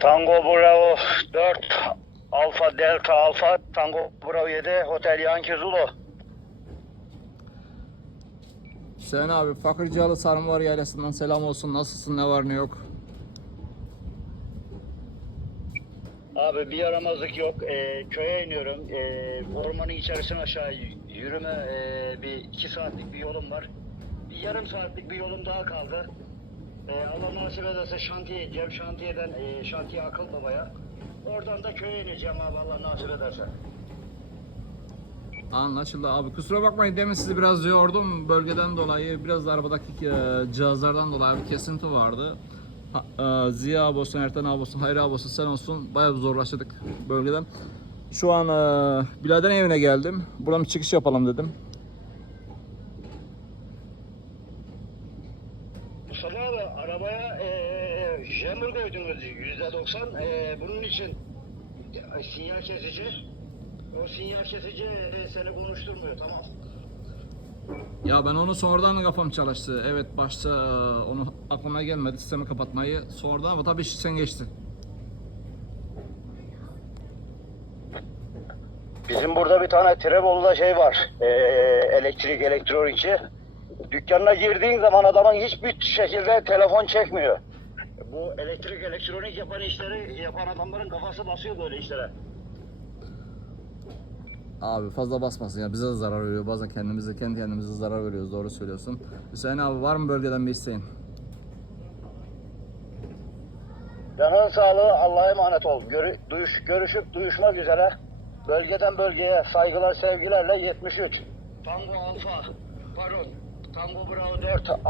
Tango Bravo 4 Alfa Delta Alfa Tango Bravo 7 Hotel Yankee Zulu. Hüseyin abi Fakırcalı Sarmıvar Yaylası'ndan selam olsun. Nasılsın? Ne var ne yok? Abi bir yaramazlık yok. Ee, köye iniyorum. Ee, ormanın içerisine aşağı yürüme ee, bir iki saatlik bir yolum var. Bir yarım saatlik bir yolum daha kaldı. Ee, Allah nasip ederse şantiye ineceğim. Şantiyeden ee, şantiye akıl babaya. Oradan da köye ineceğim abi Allah nasip ederse. Anlaşıldı abi. Kusura bakmayın demin sizi biraz yordum. Bölgeden dolayı biraz da arabadaki e, cihazlardan dolayı bir kesinti vardı. E, Ziya abi olsun, Ertan abi olsun, Hayri abi olsun, sen olsun. Bayağı zorlaştık bölgeden. Şu an e, evine geldim. Buradan bir çıkış yapalım dedim. Mustafa abi arabaya ee, jammer koydunuz yüzde doksan. Ee, bunun için e, sinyal kesici. O sinyal kesici ee, seni konuşturmuyor tamam. Ya ben onu sonradan kafam çalıştı. Evet başta e, onu aklıma gelmedi sistemi kapatmayı. Sonradan ama tabii sen geçti. Bizim burada bir tane Trebolu'da şey var. Ee, elektrik elektronikçi. Dükkanına girdiğin zaman adamın hiçbir şekilde telefon çekmiyor. Bu elektrik elektronik yapan işleri yapan adamların kafası basıyor böyle işlere. Abi fazla basmasın ya bize de zarar veriyor. Bazen kendimize kendi kendimize zarar veriyoruz. Doğru söylüyorsun. Hüseyin abi var mı bölgeden bir isteğin? Canın sağlığı Allah'a emanet ol. Görü, duyuş, görüşüp duyuşmak üzere. Bölgeden bölgeye saygılar sevgilerle 73. Tango Alfa, pardon, Tango Bravo 4